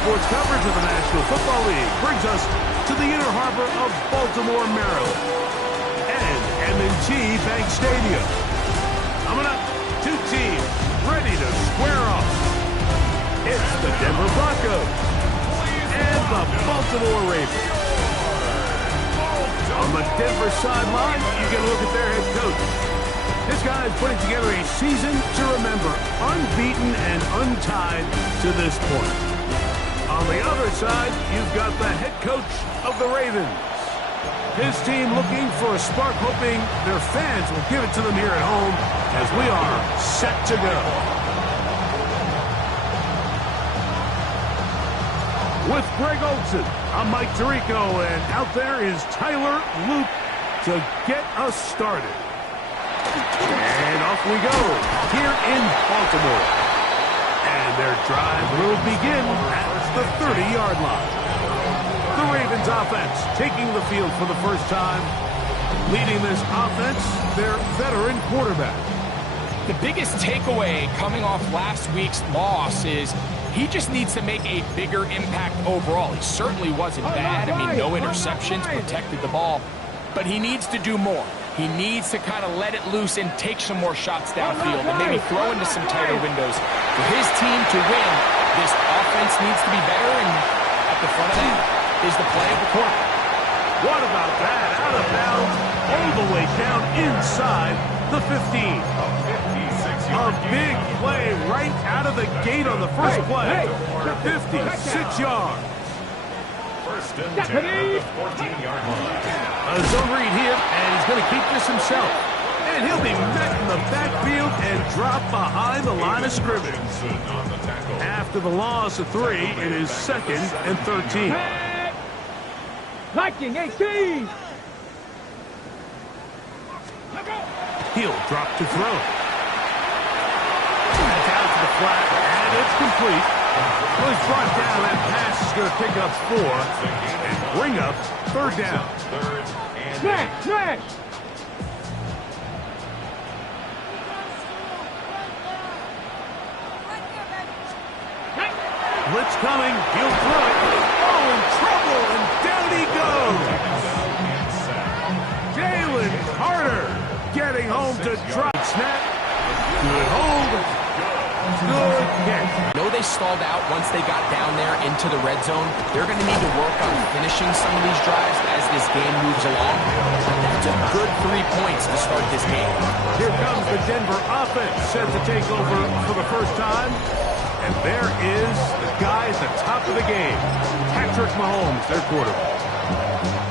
sports coverage of the National Football League brings us to the inner harbor of Baltimore, Maryland, and M&T Bank Stadium. Coming up, two teams ready to square off. It's the Denver Broncos and the Baltimore Ravens. On the Denver sideline, you get a look at their head coach. This guy is putting together a season to remember, unbeaten and untied to this point. On the other side, you've got the head coach of the Ravens. His team looking for a spark, hoping their fans will give it to them here at home as we are set to go. With Greg Olson, I'm Mike Tirico, and out there is Tyler Luke to get us started. And off we go here in Baltimore. And their drive will begin at the 30-yard line. The Ravens offense taking the field for the first time. Leading this offense, their veteran quarterback. The biggest takeaway coming off last week's loss is he just needs to make a bigger impact overall. He certainly wasn't bad. I mean, no interceptions, protected the ball. But he needs to do more. He needs to kind of let it loose and take some more shots downfield and maybe throw into some tighter windows. For his team to win, this offense needs to be better, and at the front of that is the play of the quarterback. What about that? Out of bounds, all the way down inside the 15. A big play right out of the gate on the first play. 56 yards. First and 10 at the 14-yard line. A zone read here, and he's going to keep this himself. And he'll be met in the backfield and drop behind the line of scrimmage. After the loss of 3, it is 2nd and 13. Liking 18. He'll drop to throw. That's out to the flat, and it's complete. Well, he's brought down. That pass is going to pick up 4 and bring up 3rd down. Smash! Blitz coming. He'll throw it. Oh, in trouble, and down he goes. Jalen Carter getting home to drop. Snap. Good hold. Good catch. No, they stalled out once they got down there into the red zone. They're going to need to work on finishing some of these drives as this game moves along. That's a good 3 points to start this game. Here comes the Denver offense set to take over for the first time. And there is the guy at the top of the game, Patrick Mahomes, their quarterback.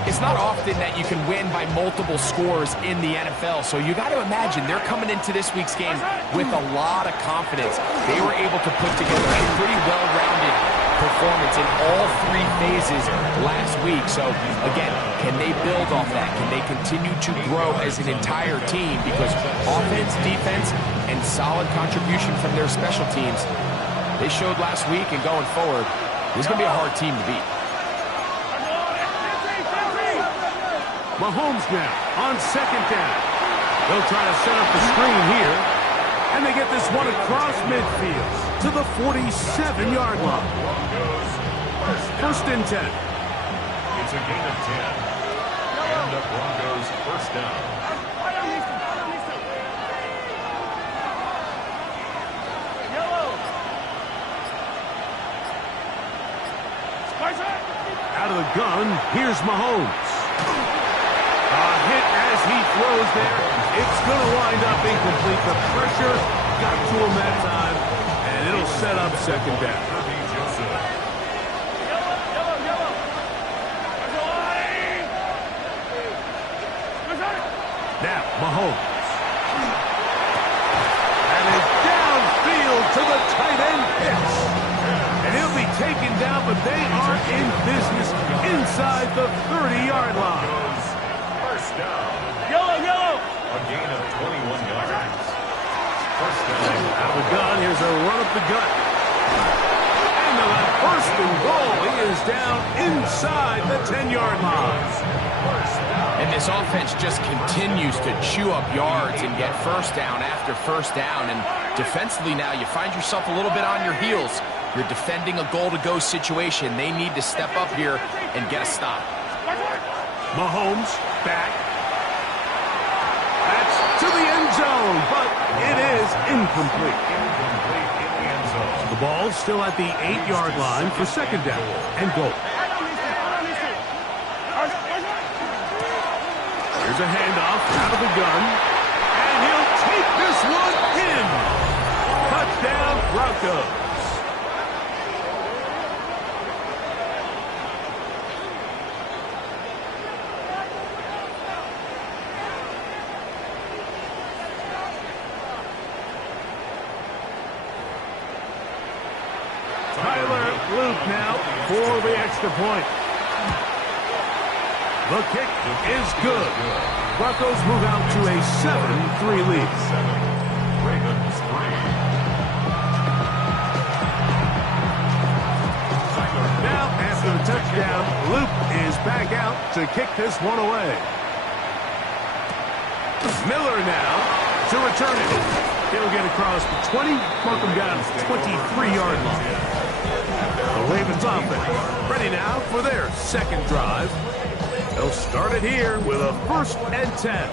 It's not often that you can win by multiple scores in the NFL, so you got to imagine they're coming into this week's game with a lot of confidence. They were able to put together a pretty well-rounded performance in all 3 phases last week. So, again, can they build off that? Can they continue to grow as an entire team? Because offense, defense, and solid contribution from their special teams, they showed last week, and going forward, this is going to be a hard team to beat. Mahomes now on 2nd down. They'll try to set up the screen here. And they get this one across midfield to the 47-yard line. 1st and 10. It's a gain of 10. And the Broncos first down. Out of the gun, here's Mahomes. A hit as he throws there. It's going to wind up incomplete. The pressure got to him that time, and it'll set up 2nd down. Now, Mahomes. And it's downfield to the tight end pitch. And he'll be taken down, but they are in business inside the 30-yard line. First down. Yellow! A gain of 21 yards. First down. Out of the gun, here's a run up the gut. And the 1st and goal, he is down inside the 10-yard line. And this offense just continues to chew up yards and get 1st down after 1st down. And defensively now, you find yourself a little bit on your heels. You're defending a goal-to-go situation. They need to step up here and get a stop. Mahomes back. That's to the end zone, but it is incomplete. Incomplete in the end zone. The ball's still at the 8-yard line for second down and goal. Here's a handoff out of the gun, and he'll take this one in. Touchdown, Broncos. Luke now for the extra point. The kick is good. Broncos move out to a 7-3 lead. Ravens 3. Now, after the touchdown, Luke is back out to kick this one away. Miller now to return it. He'll get across the 20, mark him down to the 23-yard line. The Ravens offense ready now for their second drive. They'll start it here with a 1st and 10.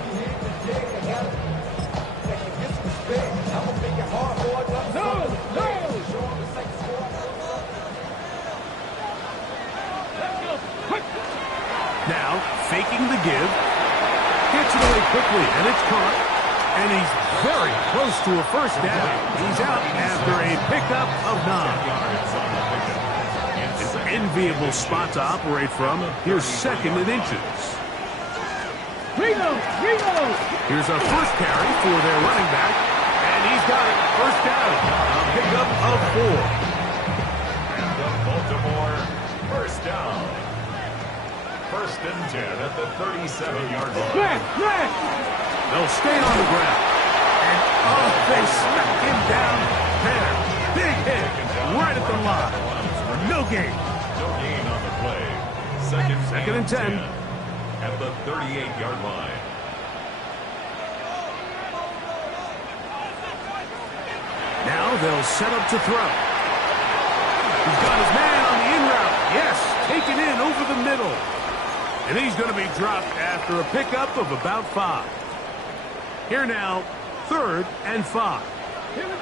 Now, faking the give. Gets it away quickly, and it's caught. And he's very close to a 1st down. He's out after a pickup of 9. Enviable spot to operate from. Here's 2nd and inches. Here's a first carry for their running back, and he's got it. 1st down. A pickup of 4. And the Baltimore 1st down. 1st and 10 at the 37-yard line. They'll stay on the ground. And, oh, they smack him down there. Big hit right at the line. No gain. No gain on the play. 2nd and 10. At the 38-yard line. Now they'll set up to throw. He's got his man on the in route. Yes, taken in over the middle. And he's going to be dropped after a pickup of about 5. Here now, 3rd and 5. Here we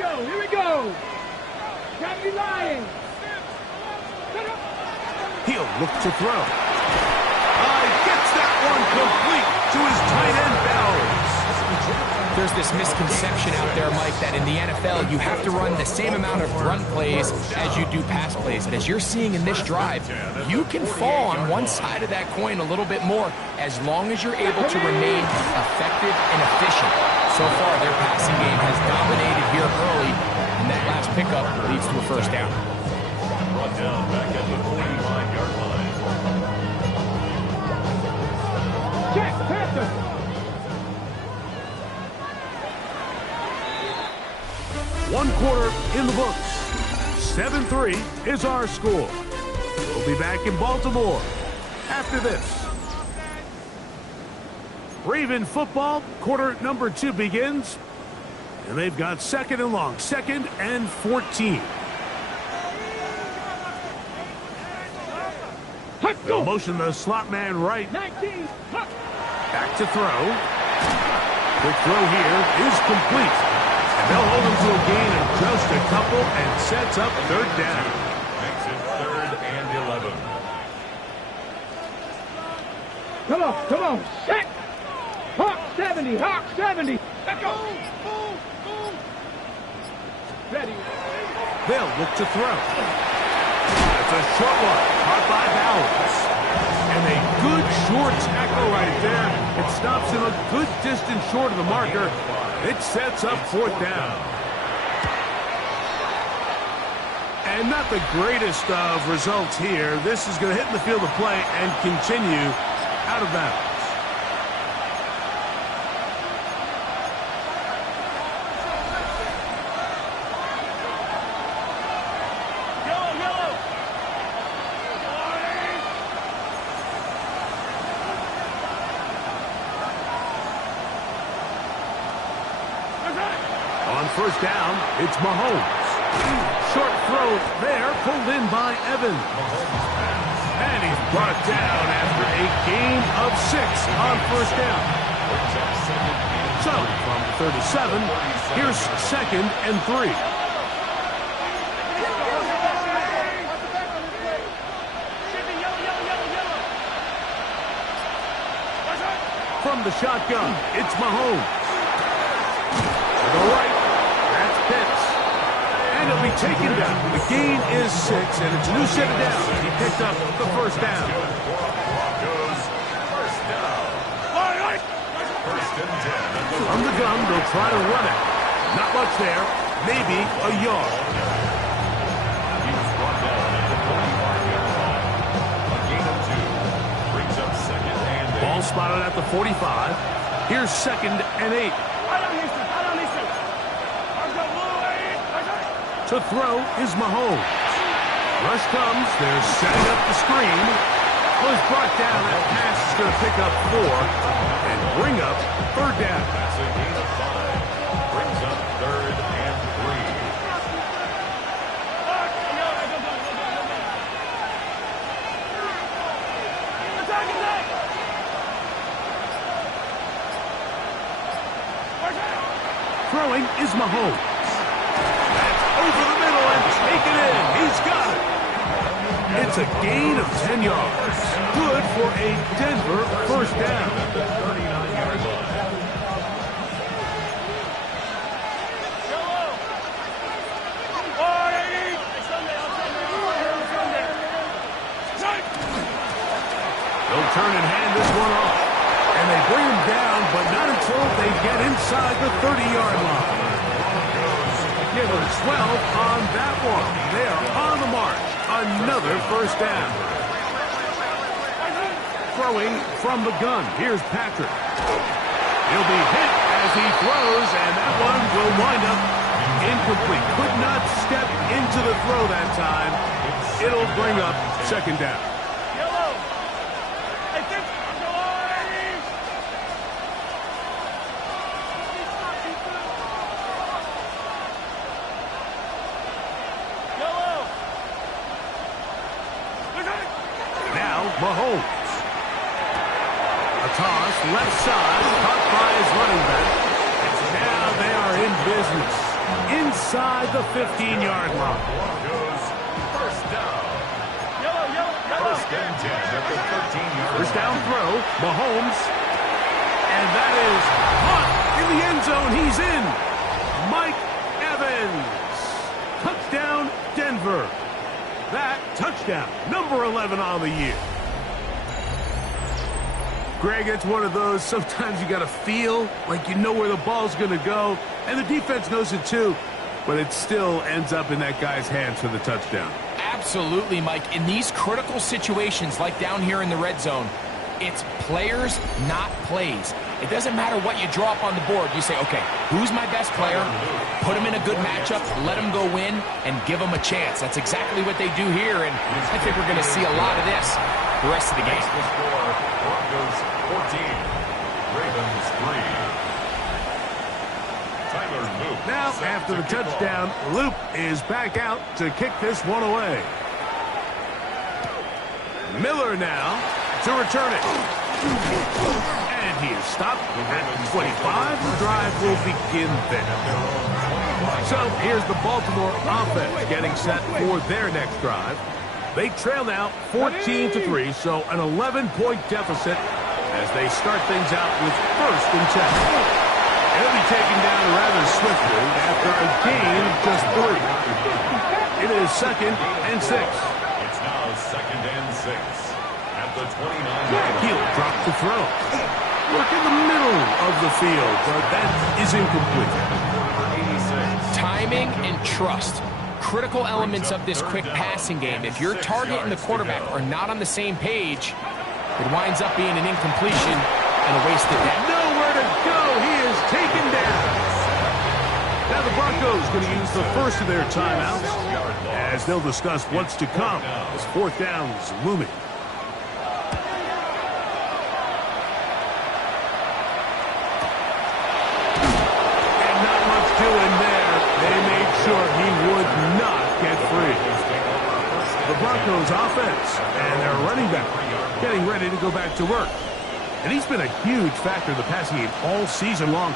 go. Got me lying. He'll look to throw. He gets that one complete to his tight end Bowers. There's this misconception out there, Mike, that in the NFL you have to run the same amount of run plays as you do pass plays. And as you're seeing in this drive, you can fall on one side of that coin a little bit more as long as you're able to remain effective and efficient. So far, their passing game has dominated here early, and that last pickup leads to a 1st down. Brought down back at the 45-yard line. Check, Panther. 1 quarter in the books. 7-3 is our score. We'll be back in Baltimore after this. Raven football, quarter number 2 begins. And they've got 2nd and long, 2nd and 14. They'll motion the slot man right. 19. Back to throw. Quick throw here is complete. And they'll hold him to a gain of just a couple and sets up 3rd down. Makes it 3rd and 11. Come on. Set. Hawk 70. Let's go. Ready. They'll look to throw. That's a short one, caught by Bowers. And a good short tackle right there. It stops him a good distance short of the marker. It sets up 4th down. And not the greatest of results here. This is going to hit in the field of play and continue out of bounds. On 1st down, it's Mahomes. Short throw there, pulled in by Evans. And he's brought down after a gain of 6 on first down. So, from 37, here's 2nd and 3. From the shotgun, it's Mahomes. To the right, that's Pitts. And he'll be taken down. The gain is 6, and it's a new set of downs. He picked up the first down. From the gun, they'll try to run it. Not much there. Maybe a yard. He was brought down at the 45-yard line. A gain of 2 brings up 2nd and 8. Ball spotted at the 45. Here's 2nd and 8. To throw is Mahomes. Rush comes. They're setting up the screen. Was brought down. That pass is going to pick up 4 and bring up 3rd down. That's a gain of 5. Brings up 3rd and 3. Throwing is Mahomes. That's over the middle and taken in. He's got it. It's a gain of 10 yards. Good for a Denver first down. At the 39-yard line. They'll turn and hand this one off. And they bring him down, but not until they get inside the 30-yard line. Give them 12 on that one. They are on the march. Another first down. Throwing from the gun. Here's Patrick. He'll be hit as he throws, and that one will wind up incomplete. Could not step into the throw that time. It'll bring up 2nd down. Mahomes. A toss, left side, caught by his running back. Now they are in business. Inside the 15-yard line. Broncos first down. First and 10 at the 13-yard line. First down throw, Mahomes. And that is caught in the end zone. He's in. Mike Evans. Touchdown, Denver. That touchdown, number 11 on the year. Greg, it's one of those, sometimes you got to feel like you know where the ball's going to go, and the defense knows it too, but it still ends up in that guy's hands for the touchdown. Absolutely, Mike. In these critical situations, like down here in the red zone, it's players, not plays. It doesn't matter what you draw up on the board. You say, okay, who's my best player? Put him in a good matchup, let him go win, and give him a chance. That's exactly what they do here, and I think we're going to see a lot of this the rest of the game. The score, Broncos 14, Ravens 3. Tyler Luke. Now, after the touchdown, Luke is back out to kick this one away. Miller now to return it. And he is stopped at 25. The drive will begin there. So here's the Baltimore offense getting set for their next drive. They trail now 14-3, so an 11-point deficit as they start things out with 1st and 10. It'll be taken down rather swiftly after a gain of just 3. It is 2nd and 6. It's now 2nd and 6 at the 29-yard line. He'll drop the throw. Work in the middle of the field, but that is incomplete. Timing and trust. Critical elements of this quick passing game. If your target and the quarterback are not on the same page, it winds up being an incompletion and a wasted down. Nowhere to go. He is taken down. Now the Broncos going to use the first of their timeouts as they'll discuss what's to come as 4th down is looming. And not much doing there. They made sure he would not get free. The Broncos offense and their running back getting ready to go back to work. And he's been a huge factor in the passing game all season long.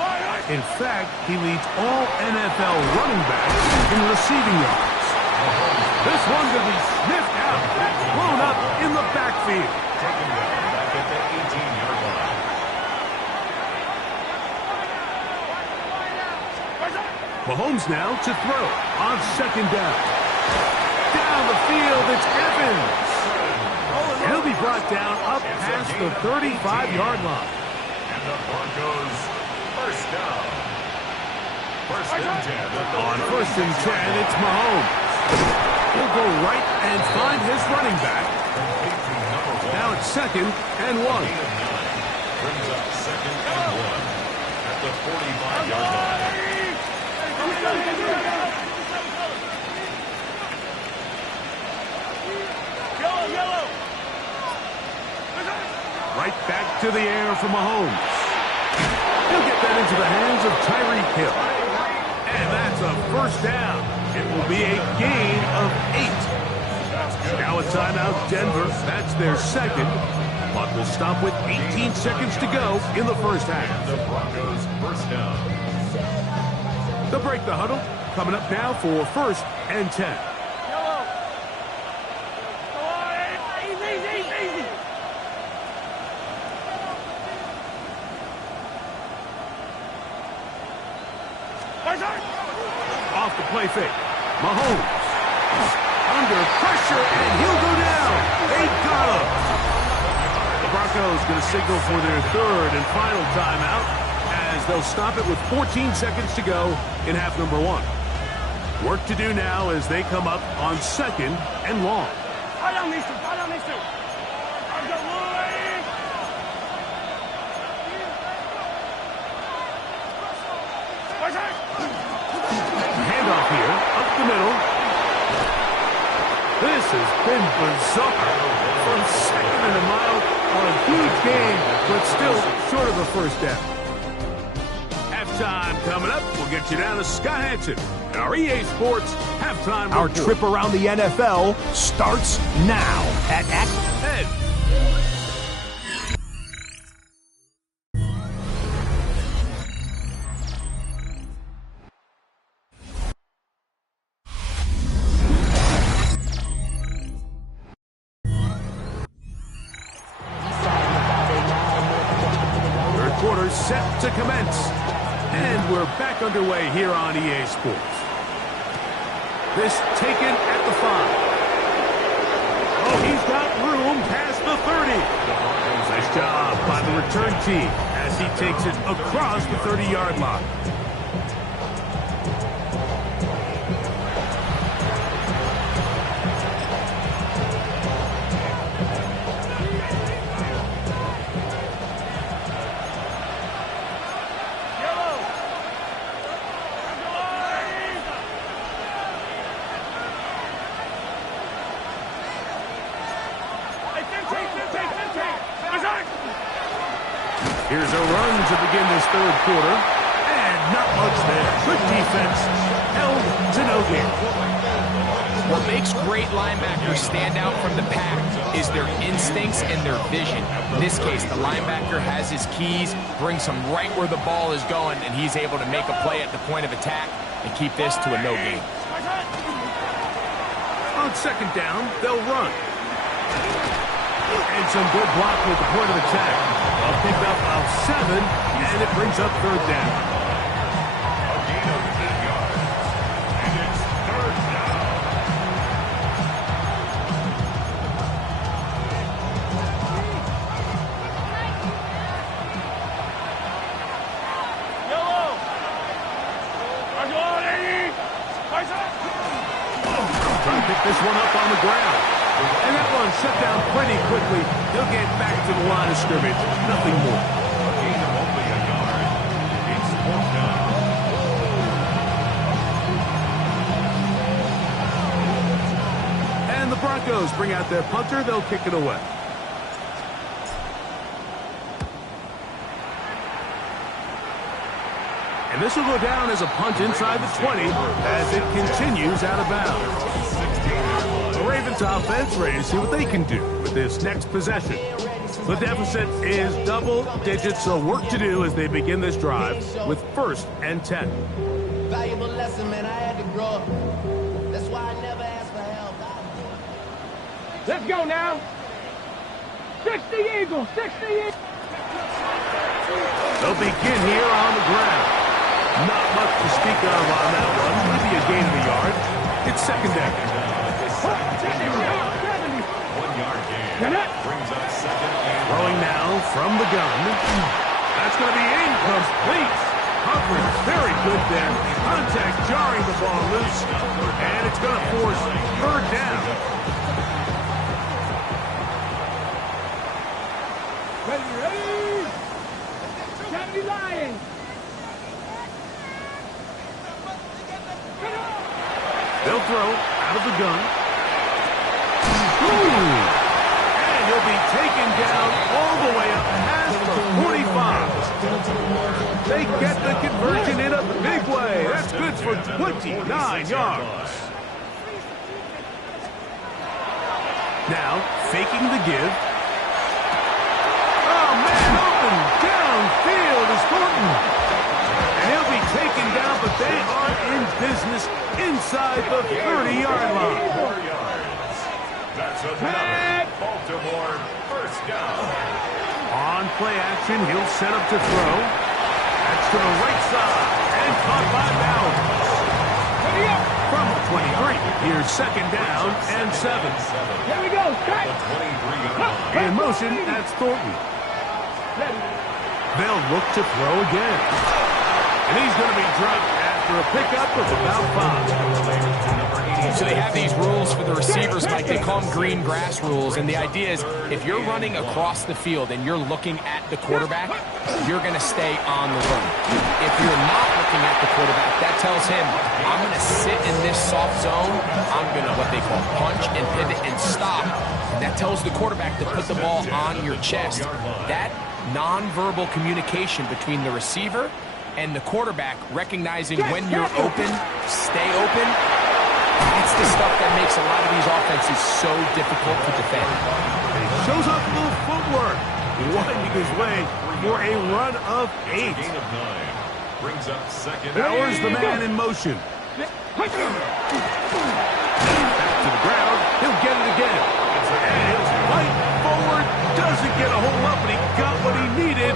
In fact, he leads all NFL running backs in receiving yards. This one going to be sniffed out, blown up in the backfield. Taken down back at the 18-yard line. Mahomes now to throw on second down. Down the field, it's Evans. And he'll be brought down up past the 35-yard line. And the Broncos first down. First and 10. On first and 10, it's Mahomes. He'll go right and find his running back. Now it's second and 1. Brings up second and 1 at the 45-yard line. Right back to the air for Mahomes. He'll get that into the hands of Tyreek Hill. And that's a first down. It will be a gain of 8. Now a timeout, Denver. That's their second. Clock will stop with 18 seconds to go in the first half. The Broncos first down. They'll break the huddle. Coming up now for first and 10. Off the play fake. Mahomes. Under pressure, and he'll go down. They got him. The Broncos going to signal for their third and final timeout as they'll stop it with 14 seconds to go in half number 1. Work to do now as they come up on second and long. Handoff here, up the middle. This has been bizarre. From second and a mile, a huge gain, but still short of a first down. Halftime coming up. We'll get you down to Scott Hansen and our EA Sports halftime Our report. trip around the NFL starts now at Ed. Third quarter set to commence. And we're back underway here on EA Sports. This taken at the 5. Oh, he's got room past the 30. Nice job by the return team as he takes it across the 30-yard line. Here's a run to begin this third quarter. And not much there. Good defense. Held to no gain. What makes great linebackers stand out from the pack is their instincts and their vision. In this case, the linebacker has his keys, brings him right where the ball is going, and he's able to make a play at the point of attack and keep this to a no gain. On second down, they'll run. And some good block with the point of attack. They'll pick up a 7, and it brings up third down. A gain of 8 yards. And it's third down. Trying to pick this one up on the ground. And that one shut down pretty quickly. He'll get back to the line of scrimmage. Nothing more. A gain of only a yard. It's fourth down. And the Broncos bring out their punter. They'll kick it away. And this will go down as a punt inside the 20 as it continues out of bounds. The Ravens offense ready to see what they can do with this next possession. The deficit is double digits, so work to do as they begin this drive with 1st and 10. Valuable lesson, man. I had to grow up. That's why I never asked for help. Let's go now. 60 Eagles, 60 Eagles. They'll begin here on the ground. Not much to speak of on that one. Maybe a gain of a yard. It's 2nd down. 1-yard gain. Brings up 2nd and Throwing now from the gun. That's going to be incomplete. Coverage very good there. Contact jarring the ball loose. And it's going to force 3rd down. Ready? Kennedy Lions. They'll throw out of the gun. Ooh. And he'll be taken down all the way up past the 45. They get the conversion in a big way. That's good for 29 yards. Now, faking the give. Oh, man, open downfield is Thornton. And he'll be taken down, but they are in business inside the 30-yard line. 4 yards. That's another Baltimore 1st down. On play action, he'll set up to throw. That's to the right side and caught by Bowers. From the 23, here's 2nd down and 7. Here we go. Cut. The 23-yard line. In motion, that's Thornton. They'll look to throw again. And he's going to be dropped after a pickup of about 5. So they have these rules for the receivers, Mike. They call them green grass rules. And the idea is if you're running across the field and you're looking at the quarterback, you're going to stay on the run. If you're not looking at the quarterback, that tells him, I'm going to sit in this soft zone. I'm going to what they call punch and pivot and stop. And that tells the quarterback to put the ball on your chest. That nonverbal communication between the receiver and the quarterback, recognizing when you're open, stay open, that's the stuff that makes a lot of these offenses so difficult to defend. And he shows off a little footwork, winding his way for a run of 8. Gain of 9. Brings up 2nd. Bowers the man in motion. Back to the ground. He'll get it again. And he'll fight forward. Doesn't get a hole up, but he got what he needed.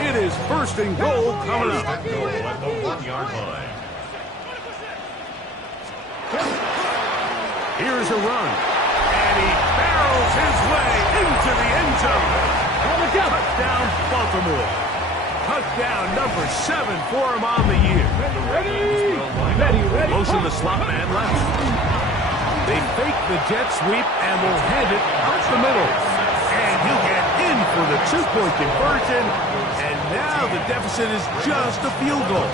It is 1st and goal coming up. At the 1-yard line. Here's a run. And he barrels his way into the end zone. Touchdown, Baltimore. Touchdown number 7 for him on the year. Ready. Motion the slot man left. They fake the jet sweep and will hand it up the middle. And he'll get in for the 2-point conversion. And now the deficit is just a field goal.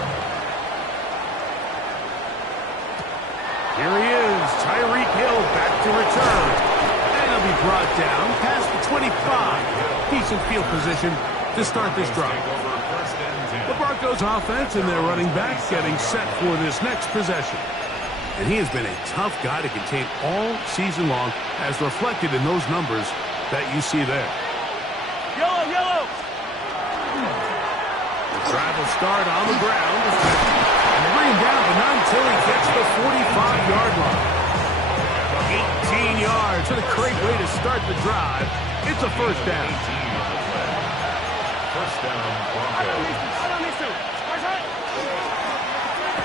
Here he is, Tyreek Hill back to return. And he'll be brought down past the 25. Decent field position to start this drive. The Broncos offense and their running back getting set for this next possession. And he has been a tough guy to contain all season long, as reflected in those numbers that you see there. Yellow. The drive will start on the ground. And they bring him down, but not until he gets the 45-yard line. 18 yards. What a great way to start the drive. It's a 1st down. 1st down, Broncos.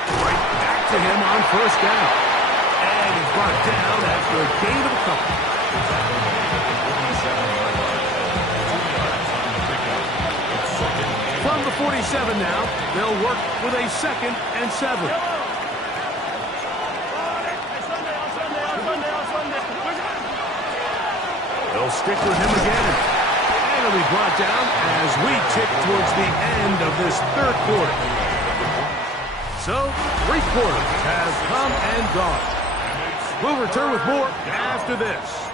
Right back to him on 1st down. And he's brought down after a gain of a couple. From the 47 now, they'll work with a 2nd and 7. They'll stick with him again. And he'll be brought down as we tick towards the end of this 3rd quarter. So, 3 quarters have come and gone. We'll return with more after this.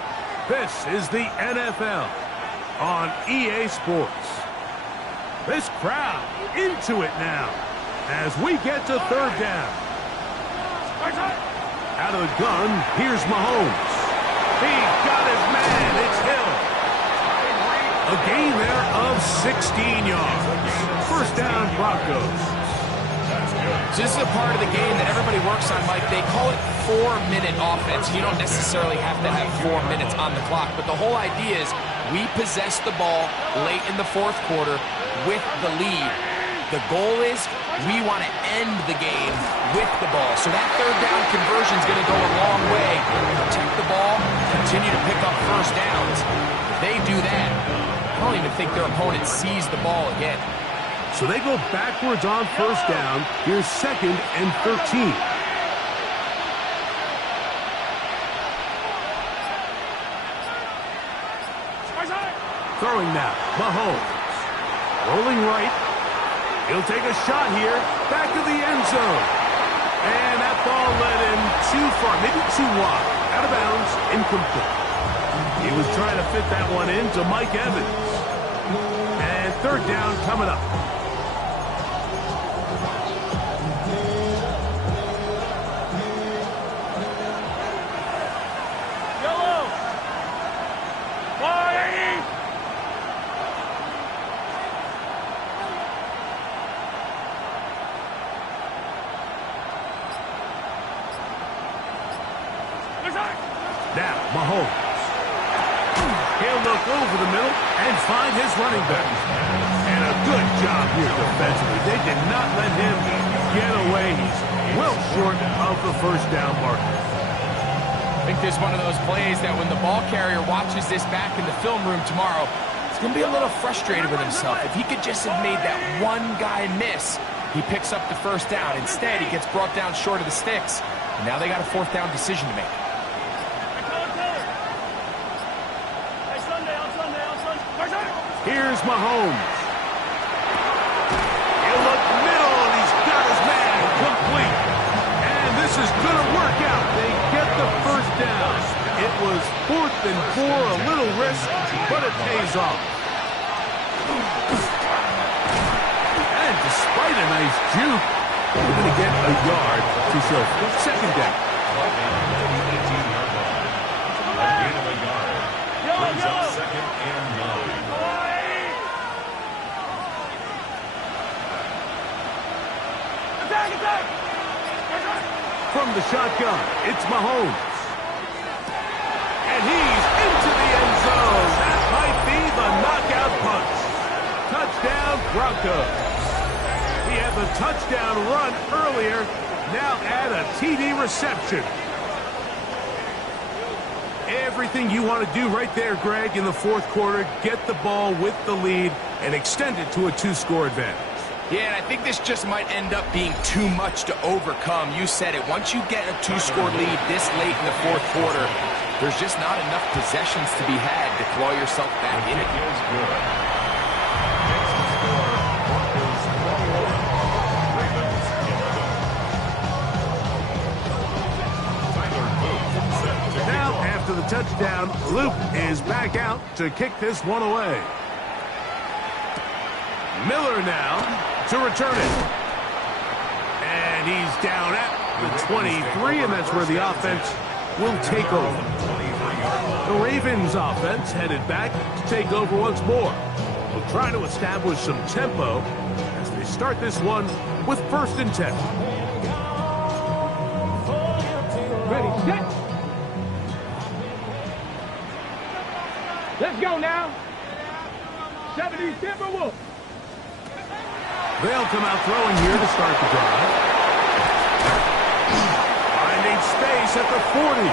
This is the NFL on EA Sports. This crowd into it now. as we get to third down. Out of the gun, here's Mahomes. He got his man. It's Hill. A gain there of 16 yards. First down, Broncos. So this is a part of the game that everybody works on, Mike. They call it 4-minute offense. You don't necessarily have to have 4 minutes on the clock, but the whole idea is we possess the ball late in the fourth quarter with the lead. The goal is we want to end the game with the ball. So that third down conversion is going to go a long way. Protect the ball, continue to pick up first downs. If they do that, I don't even think their opponent sees the ball again. So they go backwards on first down. Here's 2nd and 13. Throwing now, Mahomes. Rolling right. He'll take a shot here. Back of the end zone. And that ball led him too far, maybe too wide. Out of bounds, incomplete. He was trying to fit that one into Mike Evans. And third down coming up. Now, Mahomes. He'll look over the middle and find his running back. And a good job here defensively. They did not let him get away. He's well short of the first down marker. I think there's one of those plays that when the ball carrier watches this back in the film room tomorrow, he's going to be a little frustrated with himself. If he could just have made that one guy miss, he picks up the first down. Instead, he gets brought down short of the sticks. And now they got a fourth down decision to make. Here's Mahomes. He'll look middle, and he's got his man complete. And this is going to work out. They get the first down. It was 4th and 4, a little risk, but it pays off. And despite a nice juke, they're going to get a yard to show for second down. A gain of a yard. Brings up 2nd and 9. From the shotgun, it's Mahomes. And he's into the end zone. That might be the knockout punch. Touchdown, Broncos. He had the touchdown run earlier. Now add a TD reception. Everything you want to do right there, Greg, in the fourth quarter. Get the ball with the lead and extend it to a 2-score advantage. Yeah, and I think this just might end up being too much to overcome. You said it. Once you get a 2-score lead this late in the fourth quarter, there's just not enough possessions to be had to claw yourself back in it. Is good. Next to score, Broncos 21, Ravens 11. Tyler Luke set to kick Now, off. after the touchdown, Luke is back out to kick this one away. Miller now to return it. And he's down at the 23, and that's where the offense will take over. The Ravens offense headed back to take over once more. They'll try to establish some tempo as they start this one with 1st and 10. Ready, set. Let's go now. 70 Timberwolves. They'll come out throwing here to start the drive. Finding space at the 40.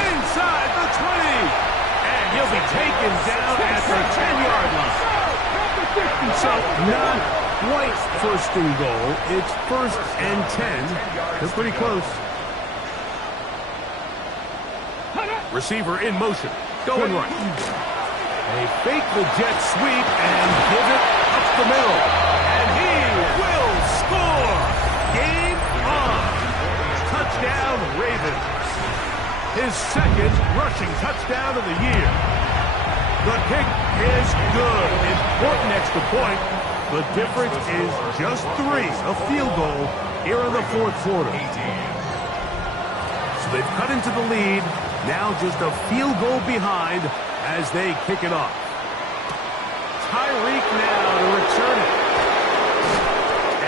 Inside the 20. And he'll be taken down at the 10-yard line. So not quite 1st and goal. It's 1st and 10. They're pretty close. Receiver in motion. Going right. They fake the jet sweep and give it up the middle. And he will score. Game on. Touchdown, Ravens. His 2nd rushing touchdown of the year. The kick is good. Important extra point. The difference is just 3, a field goal here in the fourth quarter. So they've cut into the lead, now just a field goal behind as they kick it off. Tyreek now to return it.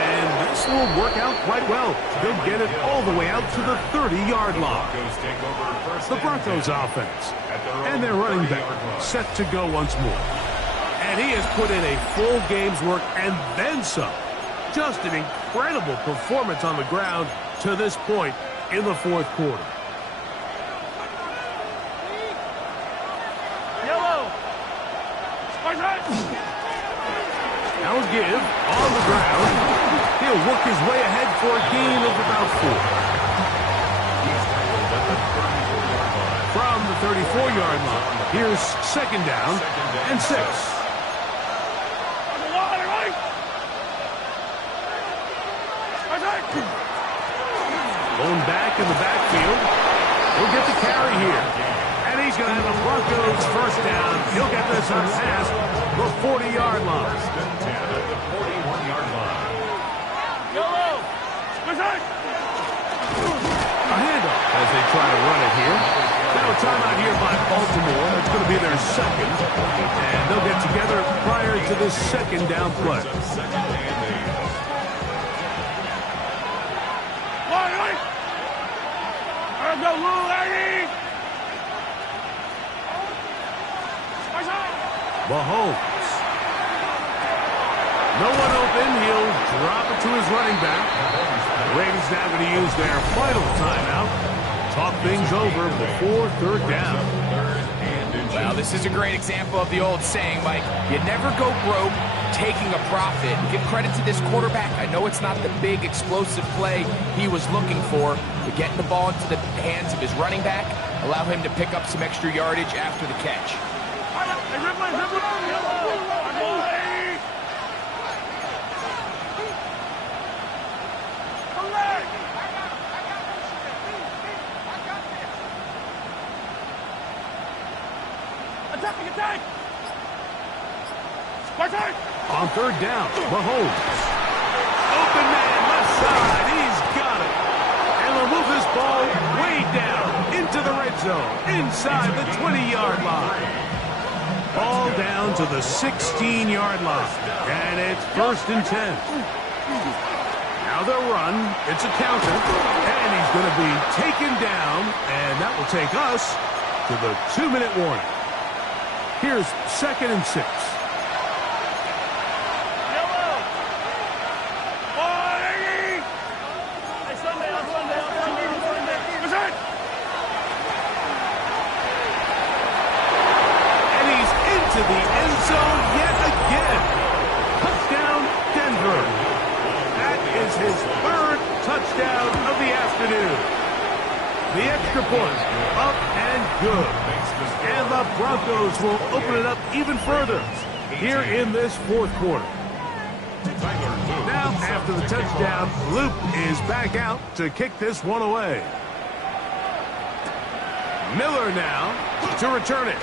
And this will work out quite well. They'll get it all the way out to the 30-yard line. The Broncos offense and their running back set to go once more. And he has put in a full game's work and then some. Just an incredible performance on the ground to this point in the fourth quarter. Now give on the ground. He'll work his way ahead for a gain of about 4. From the 34-yard line, here's second down and 6. Going back in the backfield. He'll get the carry here. And he's going to have the Broncos first down. He'll get this one past the 40-yard line. A handoff as they try to run it here. Now a timeout here by Baltimore. That's going to be their second. And they'll get together prior to this second down play. Mahomes. No one open. He'll drop it to his running back. The Ravens now going to use their final timeout. Talk things over before third down. Well, this is a great example of the old saying, Mike. You never go broke taking a profit. Give credit to this quarterback. I know it's not the big explosive play he was looking for, but getting the ball into the hands of his running back, allow him to pick up some extra yardage after the catch. On third down, Mahomes. Open man, left side. He's got it. And they'll move this ball way down into the red zone, inside the 20-yard line. Ball down to the 16-yard line. And it's first and 10. Now they'll run. It's a counter. And he's going to be taken down. And that will take us to the 2-minute warning. Here's second and 6. To the end zone yet again. Touchdown, Denver. That is his third touchdown of the afternoon. The extra point, up and good. And the Broncos will open it up even further here in this fourth quarter. Now, after the touchdown, Luke is back out to kick this one away. Miller now to return it.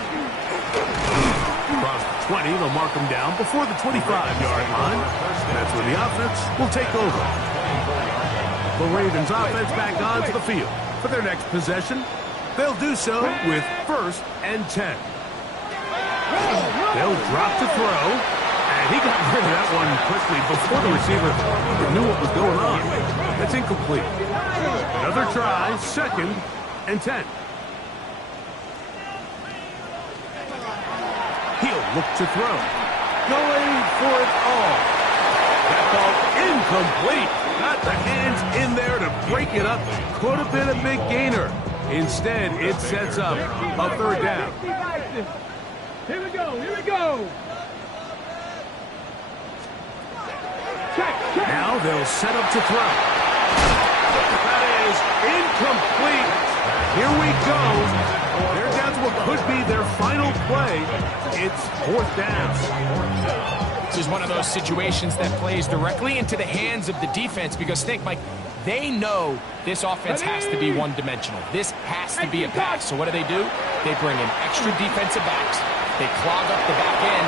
Across the 20, they'll mark him down before the 25-yard line. That's where the offense will take over. The Ravens offense back onto the field for their next possession. They'll do so with first and 10. They'll drop to throw, and he got rid of that one quickly before the receiver knew what was going on. That's incomplete. Another try, second and 10. He'll look to throw. Going for it all. That ball incomplete. Got the hands in there to break it up. Could have been a big gainer. Instead, it sets up a third down. Here we go. Here we go. Now they'll set up to throw. That is incomplete. Here we go. They're down to what could be their final play. It's fourth down. This is one of those situations that plays directly into the hands of the defense because think, Mike, they know this offense has to be one-dimensional. This has to be a pass. So what do? They bring in extra defensive backs. They clog up the back end.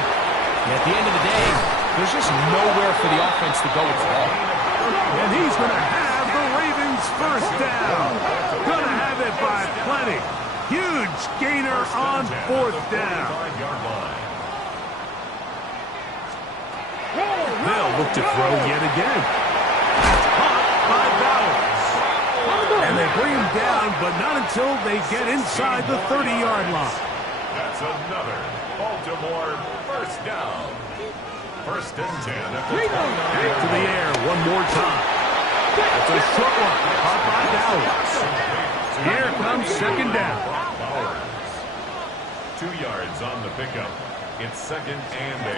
And at the end of the day, there's just nowhere for the offense to go with the ball. And he's going to have the Ravens first down. Going to have it by plenty. Huge gainer on fourth down. They'll look to throw yet again. That's caught by Bowers. And they bring him down, but not until they get inside the 30-yard line. That's another Baltimore first down. First and 10 at the 29. To the air one more time. It's a short one, caught by Bowers. Here comes second down. 2 yards on the pickup. It's second and 8.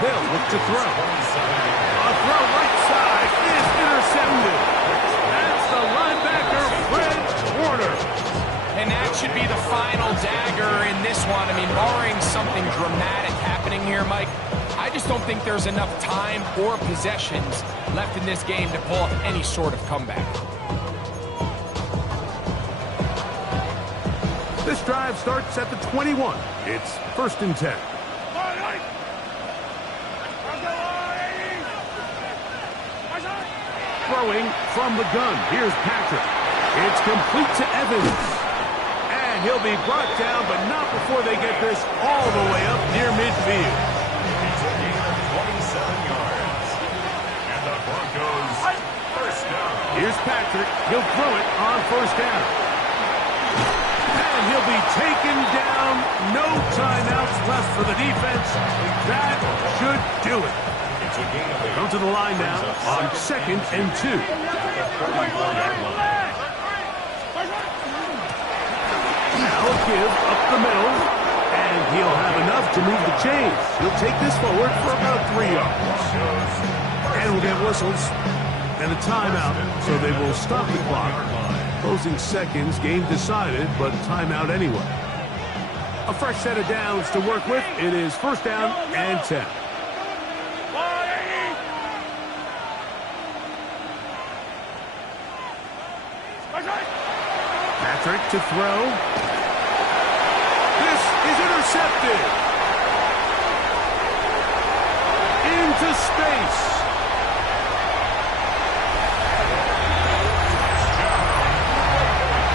They'll look to throw. A throw right side is intercepted. That's the linebacker, Fred Warner. And that should be the final dagger in this one. I mean, barring something dramatic happening here, Mike, I just don't think there's enough time or possessions left in this game to pull off any sort of comeback. This drive starts at the 21. It's first and 10. Throwing from the gun. Here's Patrick. It's complete to Evans. And he'll be brought down, but not before they get this all the way up near midfield. It's a gain of 27 yards. And the Broncos first down. Here's Patrick. He'll throw it on first down. And he'll be taken down. No timeouts left for the defense. That should do it. It's a gain of 8. Come to the line now on second and 2. The 34-yard line. Now give up the middle, and he'll have enough to move the chains. He'll take this forward for about 3 yards. And we'll get whistles and a timeout, so they will stop the clock. Closing seconds, game decided, but timeout anyway. A fresh set of downs to work with. It is first down and 10. Patrick to throw. This is intercepted. Into space.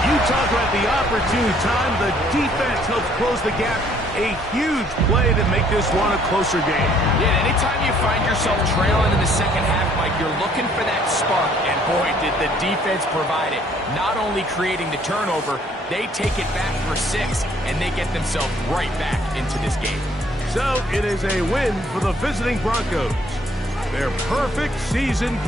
You talk about the opportune time. The defense helps close the gap. A huge play to make this one a closer game. Yeah, anytime you find yourself trailing in the second half, Mike, you're looking for that spark. And boy, did the defense provide it. Not only creating the turnover, they take it back for 6, and they get themselves right back into this game. So it is a win for the visiting Broncos. Their perfect season